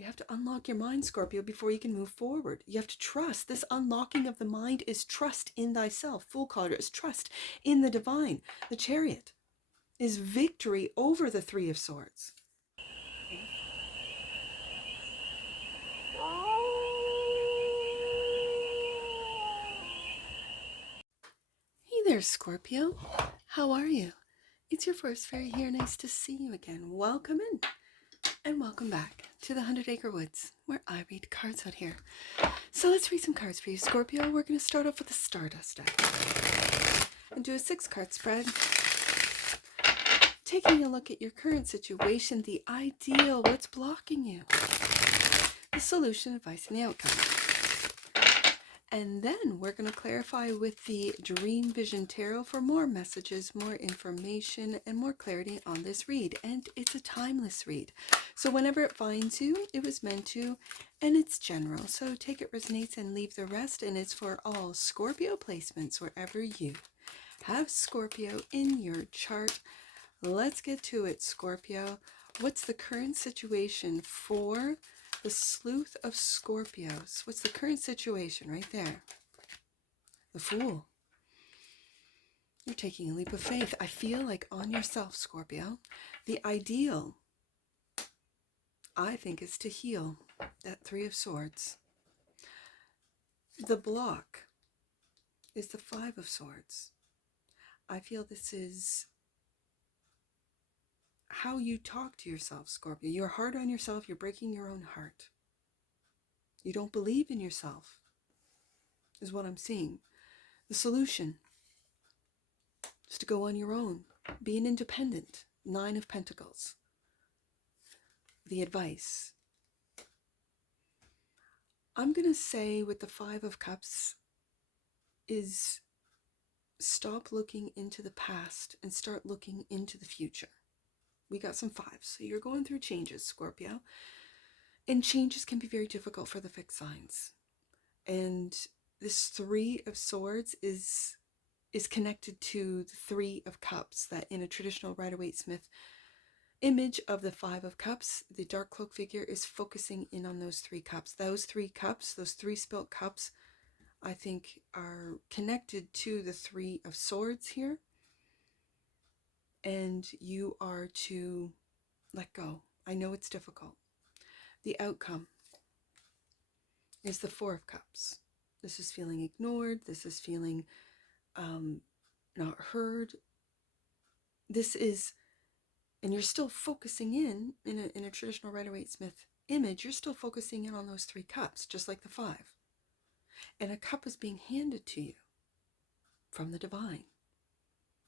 You have to unlock your mind, Scorpio, before you can move forward. You have to trust. This unlocking of the mind is trust in thyself. Fool card is trust in the divine. The Chariot is victory over the Three of Swords. Hey there, Scorpio. How are you? It's your first fairy here. Nice to see you again. Welcome in and welcome back to the 100-Acre Woods, where I read cards out here. So let's read some cards for you, Scorpio. We're going to start off with the Stardust deck and do a 6-card spread. Taking a look at your current situation, the ideal, what's blocking you, the solution, advice, and the outcome. And then we're going to clarify with the Dream Vision Tarot for more messages, more information, and more clarity on this read. And it's a timeless read. So whenever it finds you, it was meant to, and it's general. So take it resonates and leave the rest. And it's for all Scorpio placements wherever you have Scorpio in your chart. Let's get to it, Scorpio. What's the current situation for the Sleuth of Scorpios? What's the current situation right there? The Fool. You're taking a leap of faith. I feel like on yourself, Scorpio. The ideal, I think, is to heal that Three of Swords. The block is the Five of Swords. I feel this is how you talk to yourself, Scorpio. You're hard on yourself. You're breaking your own heart. You don't believe in yourself, is what I'm seeing. The solution is to go on your own. Be an independent. 9 of Pentacles. The advice, I'm going to say with the 5 of Cups, is stop looking into the past and start looking into the future. We got some 5s. So you're going through changes, Scorpio. And changes can be very difficult for the fixed signs. And this 3 of Swords is connected to the 3 of Cups, that in a traditional Rider-Waite-Smith image of the 5 of Cups, the dark cloak figure is focusing in on those 3 cups. Those 3 cups, those 3 spilt cups, I think are connected to the 3 of Swords here. And you are to let go. I know it's difficult. The outcome is the 4 of Cups. This is feeling ignored. This is feeling not heard. This is, and you're still focusing in a traditional Rider-Waite-Smith image, you're still focusing in on those 3 cups, just like the 5. And a cup is being handed to you from the divine.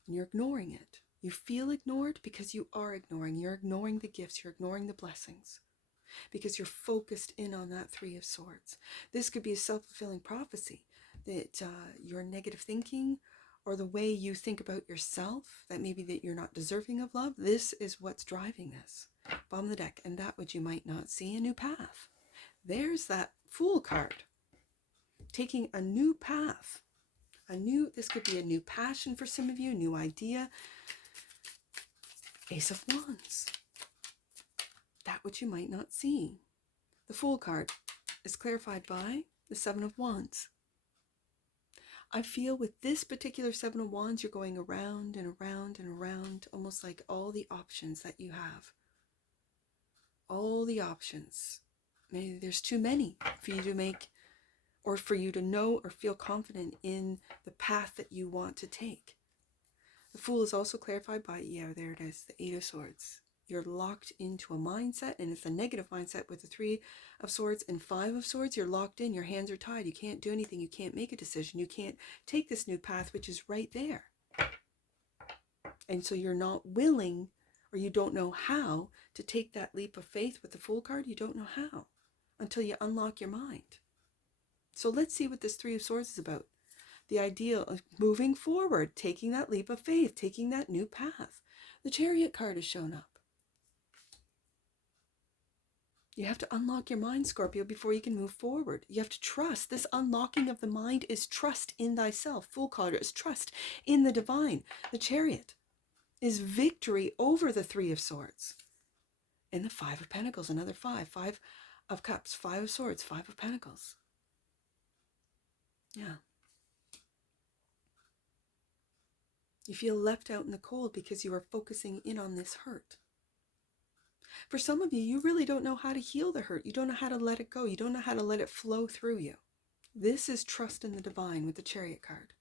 And you're ignoring it. You feel ignored because you are ignoring. You're ignoring the gifts. You're ignoring the blessings. Because you're focused in on that 3 of Swords. This could be a self-fulfilling prophecy that your negative thinking or the way you think about yourself, that maybe that you're not deserving of love, this is what's driving this. Bottom of the deck, and that which you might not see, a new path. There's that Fool card. Taking a new path. This could be a new passion for some of you, a new idea. Ace of Wands. That which you might not see. The Fool card is clarified by the 7 of Wands. I feel with this particular 7 of Wands, you're going around and around and around, almost like all the options that you have. All the options. Maybe there's too many for you to make, or for you to know or feel confident in the path that you want to take. The Fool is also clarified by, yeah, there it is, the 8 of Swords. You're locked into a mindset, and it's a negative mindset with the 3 of Swords and 5 of Swords. You're locked in, your hands are tied, you can't do anything, you can't make a decision, you can't take this new path, which is right there. And so you're not willing, or you don't know how to take that leap of faith with the Fool card. You don't know how until you unlock your mind. So let's see what this 3 of Swords is about. The ideal of moving forward, taking that leap of faith, taking that new path. The Chariot card has shown up. You have to unlock your mind, Scorpio, before you can move forward. You have to trust. This unlocking of the mind is trust in thyself. Fool card is trust in the divine. The Chariot is victory over the 3 of Swords. And the 5 of Pentacles, another 5. 5 of Cups, 5 of Swords, 5 of Pentacles. Yeah. You feel left out in the cold because you are focusing in on this hurt. For some of you, you really don't know how to heal the hurt. You don't know how to let it go. You don't know how to let it flow through you. This is trust in the divine with the Chariot card.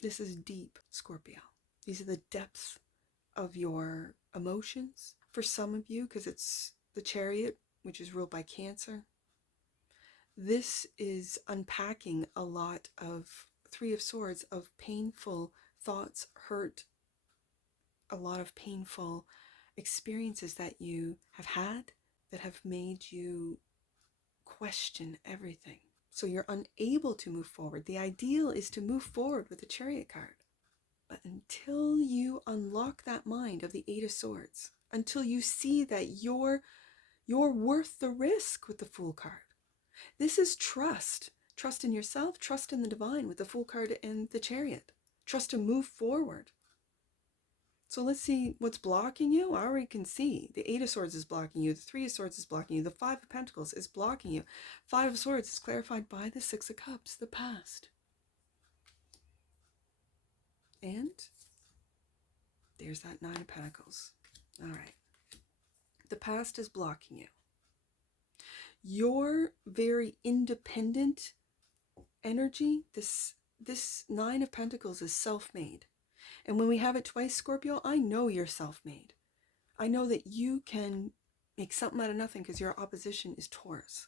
This is deep, Scorpio. These are the depths of your emotions. For some of you, because it's the Chariot, which is ruled by Cancer, this is unpacking a lot of 3 of Swords, of painful thoughts, hurt, a lot of painful experiences that you have had that have made you question everything. So you're unable to move forward. The ideal is to move forward with the Chariot card. But until you unlock that mind of the 8 of Swords, until you see that you're worth the risk with the Fool card. This is trust. Trust in yourself, trust in the divine with the Fool card and the Chariot. Trust to move forward. So let's see what's blocking you. I already can see the 8 of Swords is blocking you. The 3 of Swords is blocking you. The 5 of Pentacles is blocking you. 5 of Swords is clarified by the 6 of Cups, the past. And there's that 9 of Pentacles. All right. The past is blocking you. Your very independent energy, this 9 of Pentacles is self-made. And when we have it twice, Scorpio, I know you're self-made. I know that you can make something out of nothing because your opposition is Taurus.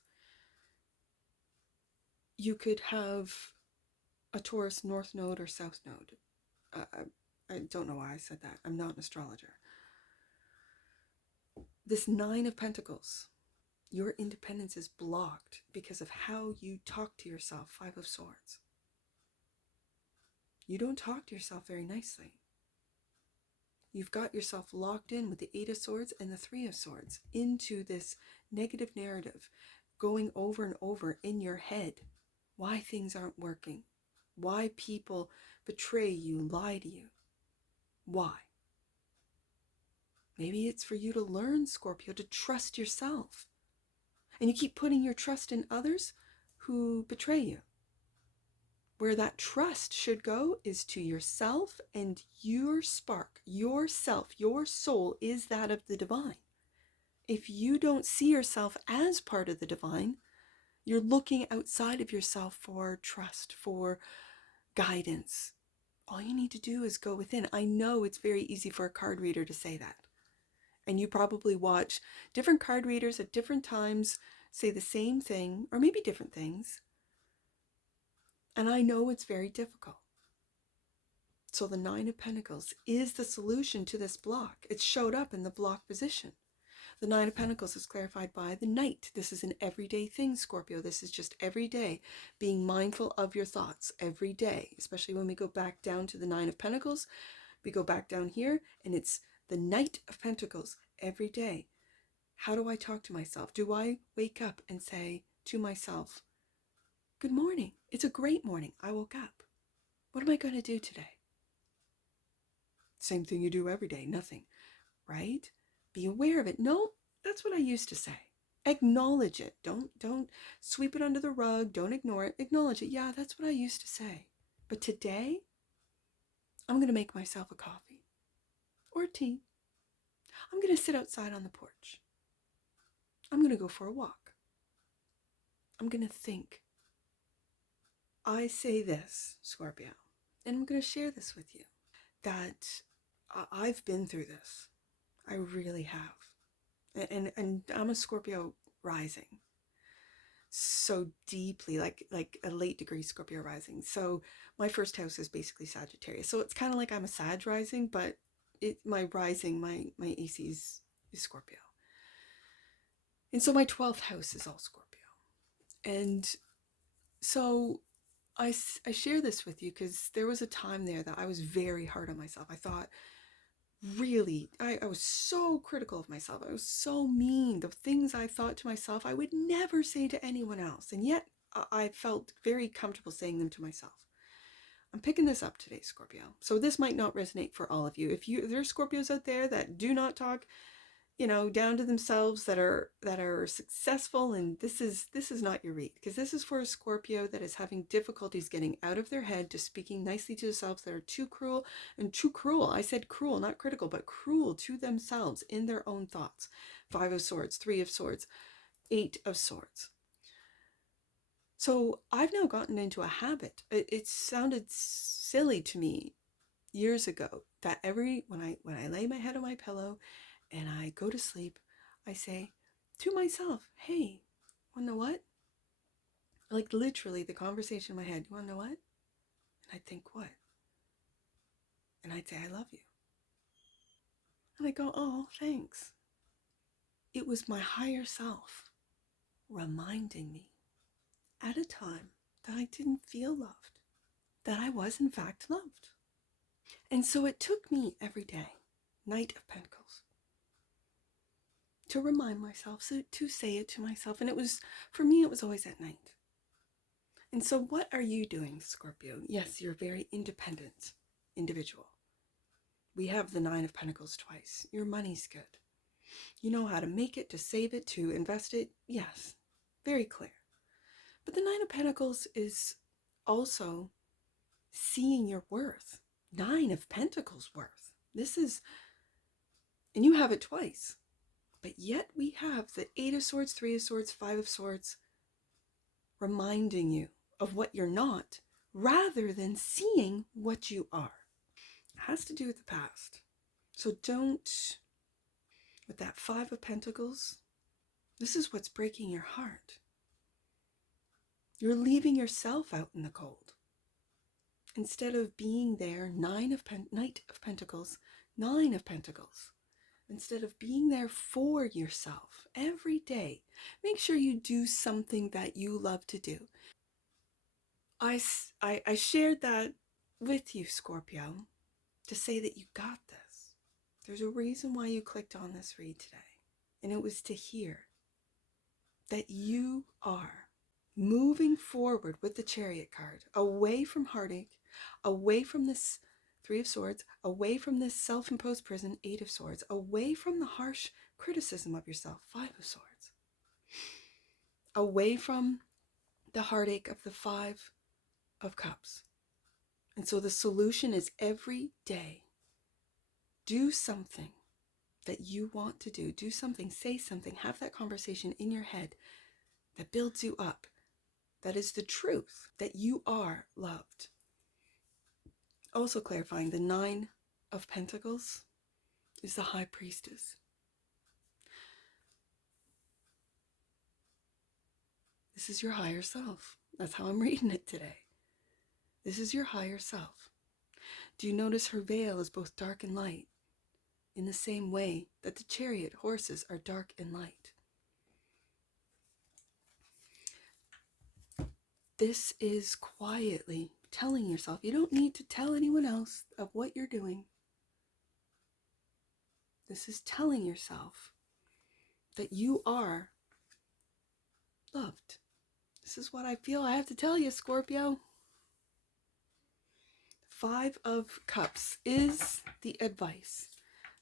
You could have a Taurus North Node or South Node. I don't know why I said that. I'm not an astrologer. This 9 of Pentacles, your independence is blocked because of how you talk to yourself, 5 of Swords. You don't talk to yourself very nicely. You've got yourself locked in with the 8 of Swords and the 3 of Swords into this negative narrative, going over and over in your head why things aren't working, why people betray you, lie to you. Why? Maybe it's for you to learn, Scorpio, to trust yourself. And you keep putting your trust in others who betray you. Where that trust should go is to yourself, and your spark, yourself, your soul is that of the divine. If you don't see yourself as part of the divine, you're looking outside of yourself for trust, for guidance. All you need to do is go within. I know it's very easy for a card reader to say that. And you probably watch different card readers at different times say the same thing, or maybe different things. And I know it's very difficult. So the 9 of Pentacles is the solution to this block. It showed up in the block position. The 9 of Pentacles is clarified by the Knight. This is an everyday thing, Scorpio. This is just every day being mindful of your thoughts every day, especially when we go back down to the 9 of Pentacles. We go back down here and it's the Knight of Pentacles every day. How do I talk to myself? Do I wake up and say to myself, good morning. It's a great morning. I woke up. What am I going to do today? Same thing you do every day. Nothing. Right? Be aware of it. No, that's what I used to say. Acknowledge it. Don't sweep it under the rug. Don't ignore it. Acknowledge it. Yeah, that's what I used to say. But today, I'm going to make myself a coffee or tea. I'm going to sit outside on the porch. I'm going to go for a walk. I'm going to think. I say this, Scorpio, and I'm going to share this with you, that I've been through this. I really have. And I'm a Scorpio rising. So deeply, like a late degree Scorpio rising. So my first house is basically Sagittarius. So it's kind of like I'm a Sag rising, but my rising, my AC is Scorpio. And so my 12th house is all Scorpio. And so I share this with you because there was a time there that I was very hard on myself. I thought, really, I was so critical of myself. I was so mean. The things I thought to myself, I would never say to anyone else. And yet I felt very comfortable saying them to myself. I'm picking this up today, Scorpio. So this might not resonate for all of you. If there are Scorpios out there that do not talk down to themselves, that are successful, and this is not your read, because this is for a Scorpio that is having difficulties getting out of their head to speaking nicely to themselves, that are too cruel. I said cruel, not critical, but cruel to themselves in their own thoughts. 5 of Swords, 3 of Swords, 8 of Swords. So I've now gotten into a habit. It sounded silly to me years ago that when I lay my head on my pillow and I go to sleep, I say to myself, hey, wanna know what? Like literally the conversation in my head, you wanna know what? And I'd think, what? And I'd say, I love you. And I go, oh, thanks. It was my higher self reminding me at a time that I didn't feel loved, that I was in fact loved. And so it took me every day, Knight of Pentacles, to remind myself, so to say it to myself. And it was, for me, it was always at night. And so what are you doing, Scorpio? Yes, you're a very independent individual. We have the 9 of Pentacles twice. Your money's good. You know how to make it, to save it, to invest it. Yes, very clear. But the 9 of Pentacles is also seeing your worth. 9 of Pentacles worth. This is, and you have it twice. But yet we have the 8 of Swords, 3 of Swords, 5 of Swords reminding you of what you're not, rather than seeing what you are. It has to do with the past. So don't, with that 5 of Pentacles, this is what's breaking your heart. You're leaving yourself out in the cold. Instead of being there, Knight of Pentacles, 9 of Pentacles. Instead of being there for yourself every day, make sure you do something that you love to do. I shared that with you, Scorpio, to say that you got this. There's a reason why you clicked on this read today. And it was to hear that you are moving forward with the Chariot card, away from heartache, away from this 3 of Swords, away from this self-imposed prison, 8 of Swords, away from the harsh criticism of yourself, 5 of Swords, away from the heartache of the 5 of Cups. And so the solution is every day, do something that you want to do. Do something, say something, have that conversation in your head that builds you up. That is the truth, that you are loved. Also clarifying, the 9 of Pentacles is the High Priestess. This is your higher self. That's how I'm reading it today. This is your higher self. Do you notice her veil is both dark and light, in the same way that the chariot horses are dark and light? This is quietly telling yourself, you don't need to tell anyone else of what you're doing. This is telling yourself that you are loved. This is what I feel I have to tell you, Scorpio. 5 of Cups is the advice,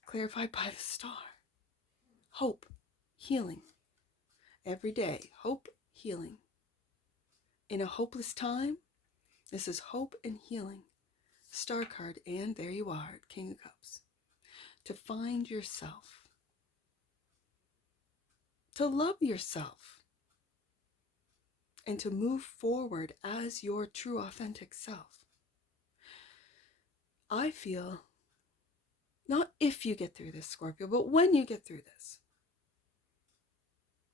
clarified by the star. Hope, healing. Every day, hope, healing. In a hopeless time, this is hope and healing. Star card, and there you are, King of Cups. To find yourself. To love yourself. And to move forward as your true, authentic self. I feel, not if you get through this, Scorpio, but when you get through this,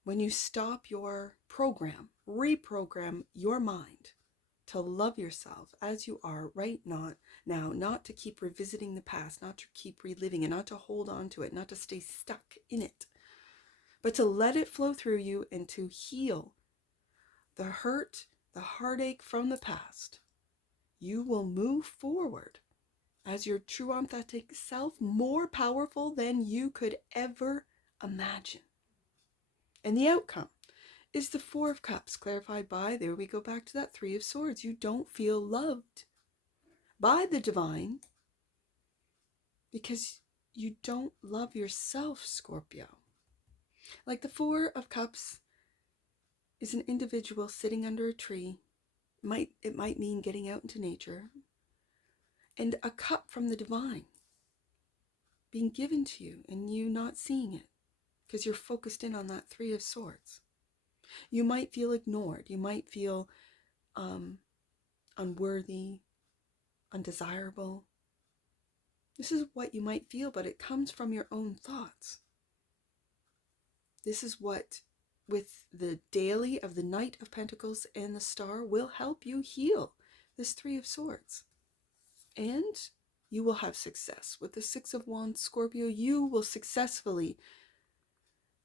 when you stop your program, reprogram your mind to love yourself as you are right now, not to keep revisiting the past, not to keep reliving it, not to hold on to it, not to stay stuck in it, but to let it flow through you and to heal the hurt, the heartache from the past. You will move forward as your true authentic self, more powerful than you could ever imagine. And the outcome is the 4 of Cups, clarified by, there we go back to that 3 of Swords. You don't feel loved by the divine because you don't love yourself, Scorpio. Like the Four of Cups is an individual sitting under a tree. It might mean getting out into nature. And a cup from the divine being given to you and you not seeing it because you're focused in on that Three of Swords. You might feel ignored. You might feel unworthy, undesirable. This is what you might feel, but it comes from your own thoughts. This is what, with the daily of the Knight of Pentacles and the Star, will help you heal this Three of Swords. And you will have success. With the Six of Wands, Scorpio, you will successfully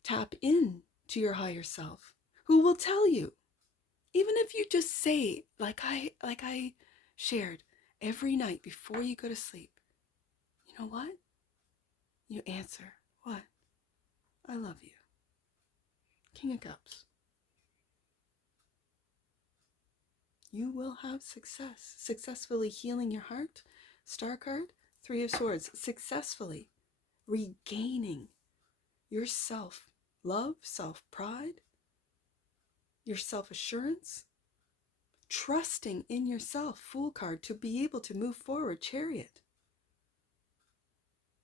tap in to your higher self, who will tell you, even if you just say, like I shared, every night before you go to sleep, you know what? You answer, what? I love you. King of Cups. You will have success. Successfully healing your heart. Star card, Three of Swords. Successfully regaining your self-love, self-pride, your self-assurance, trusting in yourself, Fool card, to be able to move forward, Chariot,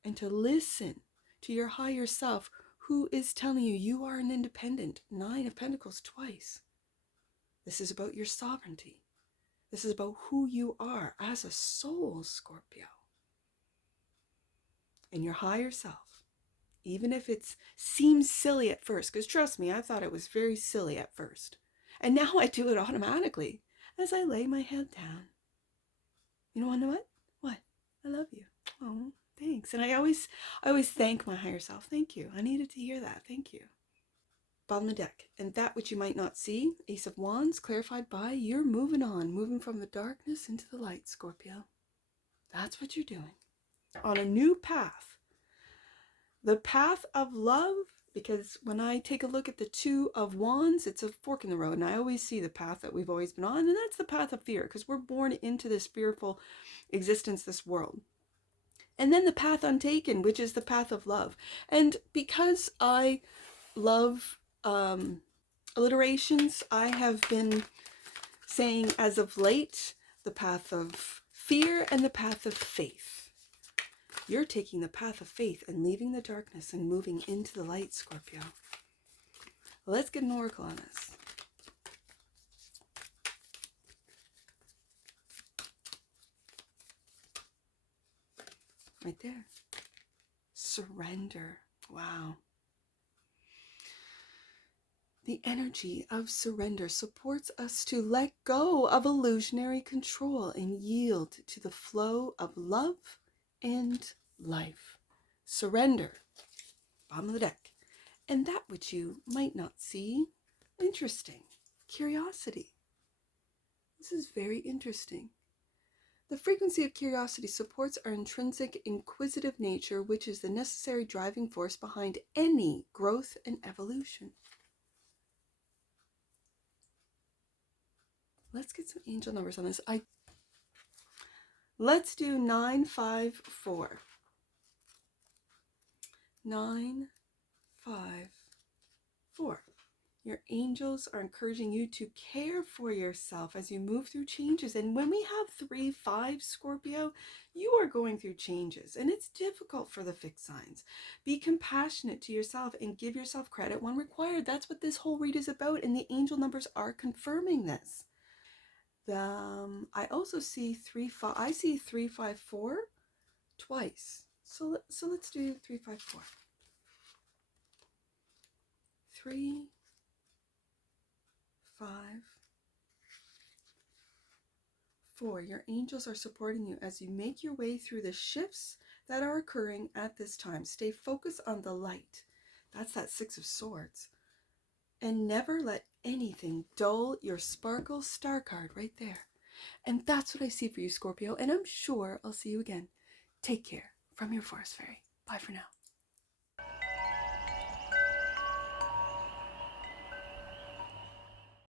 and to listen to your higher self, who is telling you you are an independent. Nine of Pentacles twice. This is about your sovereignty. This is about who you are as a soul, Scorpio. And your higher self, even if it seems silly at first, because trust me, I thought it was very silly at first. And now I do it automatically as I lay my head down. You know what? What? I love you. Oh, thanks. And I always thank my higher self. Thank you. I needed to hear that. Thank you. Bottom of the deck. And that which you might not see, Ace of Wands, clarified by you're moving on, moving from the darkness into the light, Scorpio. That's what you're doing. On a new path. The path of love, because when I take a look at the Two of Wands, it's a fork in the road. And I always see the path that we've always been on. And that's the path of fear, because we're born into this fearful existence, this world. And then the path untaken, which is the path of love. And because I love alliterations, I have been saying as of late, the path of fear and the path of faith. You're taking the path of faith and leaving the darkness and moving into the light, Scorpio. Let's get an oracle on this. Right there. Surrender. Wow. The energy of surrender supports us to let go of illusionary control and yield to the flow of love and life. Surrender. Bottom of the deck. And that which you might not see. Interesting. Curiosity. This is very interesting. The frequency of curiosity supports our intrinsic inquisitive nature, which is the necessary driving force behind any growth and evolution. Let's get some angel numbers on this. Let's do 954. 954. Your angels are encouraging you to care for yourself as you move through changes. And when we have 3-5, Scorpio, you are going through changes. And it's difficult for the fixed signs. Be compassionate to yourself and give yourself credit when required. That's what this whole read is about. And the angel numbers are confirming this. I also see 354 twice. So let's do 354. 3, 5, 4. Your angels are supporting you as you make your way through the shifts that are occurring at this time. Stay focused on the light. That's that Six of Swords. And never let anything dull your sparkle. Star card right there. And that's what I see for you, Scorpio. And I'm sure I'll see you again. Take care. From your Forest Fairy. Bye for now.